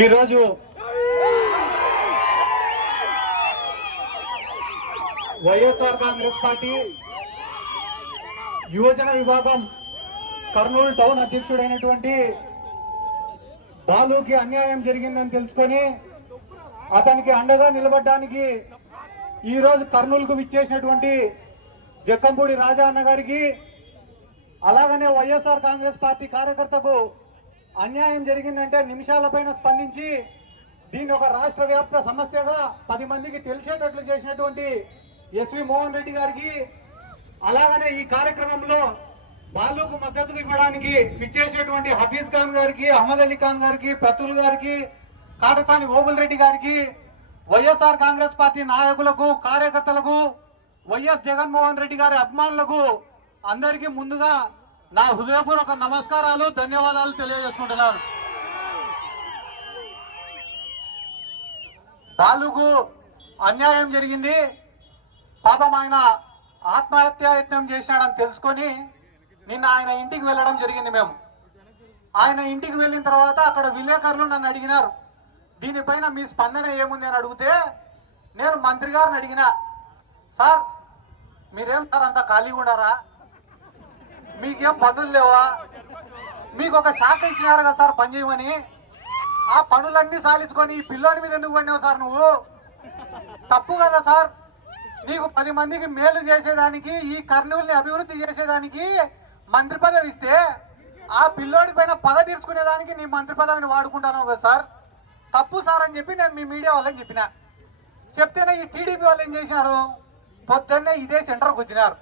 ఈరోజు వైఎస్ఆర్ కాంగ్రెస్ పార్టీ యువజన విభాగం కర్నూలు టౌన్ అధ్యక్షుడైనటువంటి బాలుకి అన్యాయం జరిగిందని తెలుసుకొని అతనికి అండగా నిలబడడానికి ఈరోజు కర్నూలుకు విచ్చేసినటువంటి జక్కంపూడి రాజా అన్న గారికి, అలాగనే వైఎస్ఆర్ కాంగ్రెస్ పార్టీ కార్యకర్తకు అన్యాయం జరిగిందంటే నిమిషాల పైన స్పందించి దీన్ని ఒక రాష్ట్ర వ్యాప్త సమస్యగా 10 మందికి తెలిసేటట్లు చేసినటువంటి ఎస్వి మోహన్ రెడ్డి గారికి, అలాగనే ఈ కార్యక్రమంలో బాలుకు మద్దతు ఇవ్వడానికి విచ్చేసినటువంటి హఫీజ్ ఖాన్ గారికి, అహ్మద్ అలీ ఖాన్ గారికి, ప్రతుల్ గారికి, కాటసాని ఓబుల్ రెడ్డి గారికి, వైఎస్ఆర్ కాంగ్రెస్ పార్టీ నాయకులకు, కార్యకర్తలకు, వైఎస్ జగన్మోహన్ రెడ్డి గారి అభిమానులకు అందరికీ ముందుగా నా హృదయపూర్వక నమస్కారాలు, ధన్యవాదాలు తెలియజేసుకుంటున్నాను. బాలుకు అన్యాయం జరిగింది, పాపం ఆయన ఆత్మహత్యాయత్నం చేసినాడని తెలుసుకొని నిన్న ఆయన ఇంటికి వెళ్ళడం జరిగింది. మేము ఆయన ఇంటికి వెళ్ళిన తర్వాత అక్కడ విలేకరులు నన్ను అడిగినారు, దీనిపైన మీ స్పందన ఏముంది అని అడిగితే, నేను మంత్రి గారిని అడిగినా, సార్ మీరేం సార్ అంతా ఖాళీగా ఉన్నారా, మీకేం పనులు లేవా, మీకు ఒక శాఖ ఇచ్చినారు కదా సార్ పని చేయమని, ఆ పనులన్నీ సాలించుకొని ఈ పిల్లోని మీద ఎందుకు పడినావు సార్, నువ్వు తప్పు కదా సార్, నీకు 10 మందికి మేలు చేసేదానికి, ఈ కర్నూలుని అభివృద్ధి చేసేదానికి మంత్రి పదవి ఇస్తే ఆ పిల్లోడి పైన పగ తీర్చుకునేదానికి నీ మంత్రి పదవిని వాడుకుంటాను కదా సార్, తప్పు సార్ అని చెప్పి నేను మీ మీడియా వాళ్ళకి చెప్పిన. చెప్తేనే ఈ టీడీపీ వాళ్ళు ఏం చేసినారు, పొద్దున్నే ఇదే సెంటర్కి వచ్చినారు.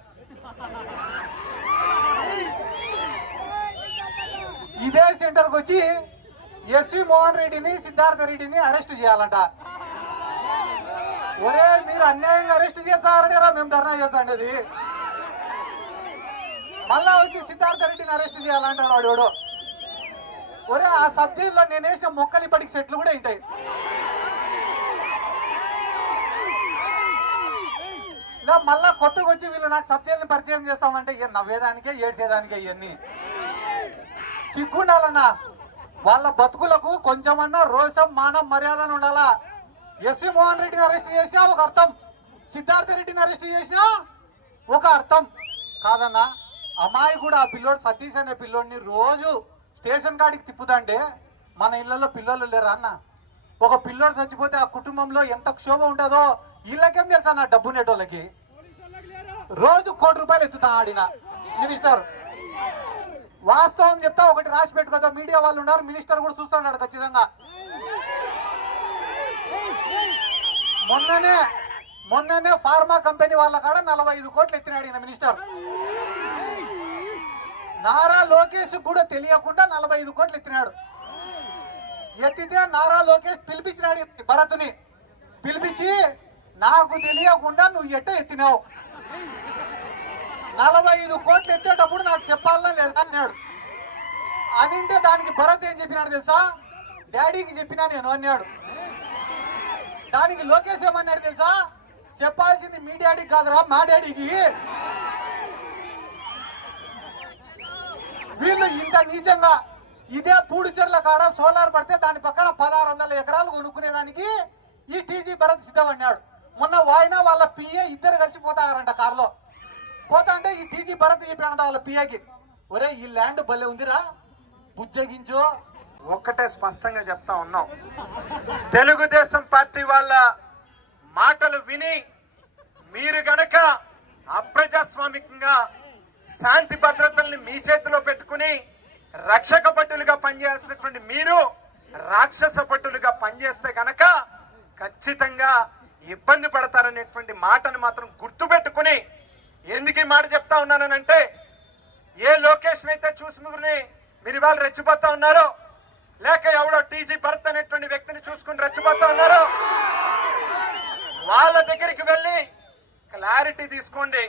ఇదే సెంటర్కి వచ్చి ఎస్వి మోహన్ రెడ్డిని, సిద్ధార్థ రెడ్డిని అరెస్ట్ చేయాలంట. ఒరే మీరు అన్యాయంగా అరెస్ట్ చేస్తారని మేము ధర్నా చేస్తాండి. మళ్ళా వచ్చి సిద్ధార్థ రెడ్డిని అరెస్ట్ చేయాలంటాడు వాడు. ఒరే ఆ సబ్జెక్టులో నేను వేసిన మొక్కలు ఇప్పటికి చెట్లు కూడా ఉంటాయి. ఇలా మళ్ళా కొత్తగా వచ్చి వీళ్ళు నాకు సబ్జెక్టుని పరిచయం చేస్తామంటే నవ్వేదానికే ఏడ్చేదానికే ఇవన్నీ సిగ్గుండాలన్నా. వాళ్ళ బతుకులకు కొంచెమన్నా రోషం, మానం, మర్యాదను ఉండాలా. ఎస్వి మోహన్ రెడ్డిని అరెస్ట్ చేసినా ఒక అర్థం, సిద్ధార్థ రెడ్డిని అరెస్ట్ చేసినా ఒక అర్థం కాదన్నా. అమ్మాయి కూడా ఆ పిల్లోడు సతీష్ అనే పిల్లోడిని రోజు స్టేషన్ కాడికి తిప్పుతాంటే మన ఇళ్లలో పిల్లలు లేరా అన్న. ఒక పిల్లోడు చచ్చిపోతే ఆ కుటుంబంలో ఎంత క్షోభ ఉంటుందో వీళ్ళకేం తెలుసా నా డబ్బు నెటోళ్ళకి. రోజు ₹1 కోటి ఎత్తుతా ఆడిన మినిస్టర్. వాస్తవం చెప్తా, ఒకటి రాసి పెట్టుకోదా, మీడియా వాళ్ళు ఉన్నారు, మినిస్టర్ కూడా చూస్తున్నాడు ఖచ్చితంగా. మొన్ననే ఫార్మా కంపెనీ వాళ్ళ కాడ 45 కోట్లు ఎత్తినాడు ఈయన మినిస్టర్. నారా లోకేష్ కూడా తెలియకుండా 45 కోట్లు ఎత్తినాడు. ఎత్తితే నారా లోకేష్ పిలిపించినాడు భరత్ని, పిలిపించి నాకు తెలియకుండా నువ్వు ఎట్ట ఎత్తినావు, 45 కోట్లు ఎత్తేటప్పుడు నాకు చెప్పాలన్నా లేదా అన్నాడు. అనింటే దానికి భరత్ ఏం చెప్పినాడు తెలుసా, డాడీకి చెప్పినా నేను అన్నాడు. దానికి లోకేష్ ఏమన్నాడు తెలుసా, చెప్పాల్సింది మీ డాడీకి కాదురా మా డాడీకి. వీళ్ళు ఇంత నీచంగా ఇదే పూడిచెర్ల కాడ సోలార్ పడితే దాని పక్కన 1600 ఎకరాలు కొనుక్కునేదానికి ఈ టీజీ భరత్ సిద్ధమన్నాడు. మొన్న వాయినా వాళ్ళ పిఏ ఇద్దరు కలిసి పోతారంట కారులో. పోతా అంటే ఈ టీజీ భరత్ చెప్పాడంట వాళ్ళ పిఏకి, ఒరే ఈ ల్యాండ్ భలే ఉందిరా బుజ్జగించు. ఒక్కటే స్పష్టంగా చెప్తా ఉన్నాం, తెలుగుదేశం పార్టీ వాళ్ళ మాటలు విని మీరు గనక అప్రజాస్వామికంగా శాంతి భద్రతల్ని మీ చేతిలో పెట్టుకుని రక్షక భటులుగా పనిచేయాల్సినటువంటి మీరు రాక్షస భటులుగా పనిచేస్తే గనక ఖచ్చితంగా ఇబ్బంది పడతారనేటువంటి మాటను మాత్రం గుర్తుపెట్టుకుని, ఎందుకు ఈ మాట చెప్తా ఉన్నానంటే, ఏ లొకేషన్ అయితే చూసి మీరు ఇవాళ రెచ్చిపోతా ఉన్నారో, లేక ఎవడో టీజీ భరత్ అనేటువంటి వ్యక్తిని చూసుకుని రెచ్చిపోతా ఉన్నారో, వాళ్ళ దగ్గరికి వెళ్ళి క్లారిటీ తీసుకోండి.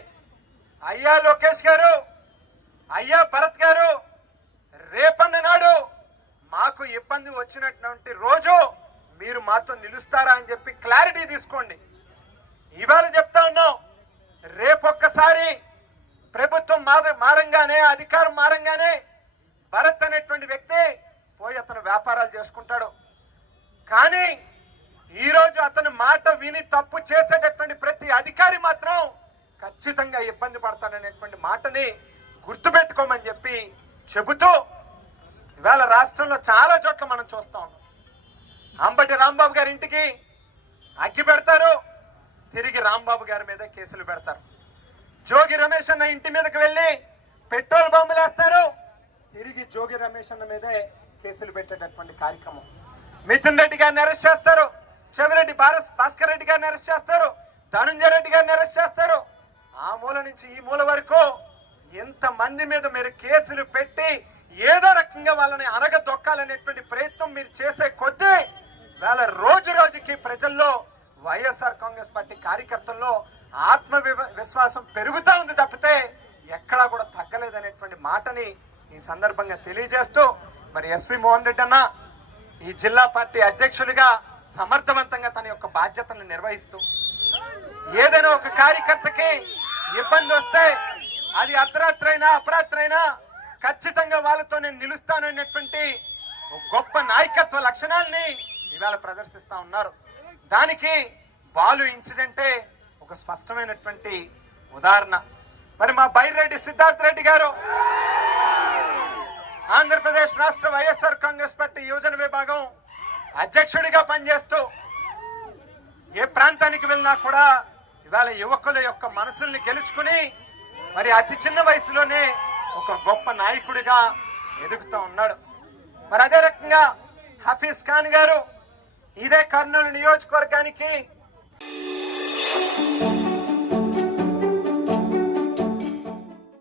అయ్యా లోకేష్ గారు, అయ్యా భరత్ గారు, రేపన్న నాడు మాకు ఇబ్బంది వచ్చినటువంటి రోజు మీరు మాతో నిలుస్తారా అని చెప్పి క్లారిటీ తీసుకోండి. ఇవాళ చెప్తా ఉన్నాం, రేపొక్కసారి ప్రభుత్వం మారంగానే, అధికారం మారంగానే భరత్ అనేటువంటి వ్యక్తి పోయి అతను వ్యాపారాలు చేసుకుంటాడు. కానీ ఈరోజు అతను మాట విని తప్పు చేసేటటువంటి ప్రతి అధికారి మాత్రం ఖచ్చితంగా ఇబ్బంది పడతాననేటువంటి మాటని గుర్తుపెట్టుకోమని చెప్పి చెబుతూ ఇవాళ రాష్ట్రంలో చాలా చోట్ల మనం చూస్తాం. అంబటి రాంబాబు గారి ఇంటికి అగ్గి పెడతారు, తిరిగి రాంబాబు గారి మీద కేసులు పెడతారు. జోగి రమేష్ అన్న ఇంటి మీదకి వెళ్ళి పెట్రోల్ బాంబులు వేస్తారు, తిరిగి జోగి రమేష్ అన్న మీదే కేసులు పెట్టేటటువంటి కార్యక్రమం. మిథున్ రెడ్డి గారిని అరెస్ట్ చేస్తారు, చెవిరెడ్డి భాస్కర్ రెడ్డి గారిని అరెస్ట్ చేస్తారు, ధనుంజయ రెడ్డి గారిని అరెస్ట్ చేస్తారు. ఆ మూల నుంచి ఈ మూల వరకు ఎంతమంది మీద మీరు కేసులు పెట్టి ఏదో రకంగా వాళ్ళని అనగదొక్కాలనేటువంటి ప్రయత్నం మీరు చేసే కొద్దీ వేళ రోజు రోజుకి ప్రజల్లో వైఎస్ఆర్ కాంగ్రెస్ పార్టీ కార్యకర్తల్లో విశ్వాసం పెరుగుతూ ఉంది తప్పితే ఎక్కడా కూడా తగ్గలేదనేటువంటి మాటని ఈ సందర్భంగా తెలియజేస్తూ, మరి ఎస్వి మోహన్ రెడ్డి అన్న ఈ జిల్లా పార్టీ అధ్యక్షుడిగా సమర్థవంతంగా తన యొక్క బాధ్యతలను నిర్వహిస్తూ ఏదైనా ఒక కార్యకర్తకి ఇబ్బంది వస్తే అది అర్ధరాత్రైనా అపరాత్రైనా ఖచ్చితంగా వాళ్ళతో నేను నిలుస్తాననేటువంటి గొప్ప నాయకత్వ లక్షణాలని ఇవాళ ప్రదర్శిస్తా ఉన్నారు. దానికి బాలు ఇన్సిడెంటే ఒక స్పష్టమైనటువంటి ఉదాహరణ. మరి మా బైరెడ్డి సిద్ధార్థ్ రెడ్డి గారు ఆంధ్రప్రదేశ్ రాష్ట్ర వైఎస్ఆర్ కాంగ్రెస్ పార్టీ యువజన విభాగం అధ్యక్షుడిగా పనిచేస్తూ ఏ ప్రాంతానికి వెళ్ళినా కూడా ఇవాళ యువకుల యొక్క మనసుల్ని గెలుచుకుని మరి అతి చిన్న వయసులోనే ఒక గొప్ప నాయకుడిగా ఎదుగుతూ ఉన్నాడు. మరి అదే రకంగా హఫీజ్ ఖాన్ గారు ఇదే కర్నూలు నియోజకవర్గానికి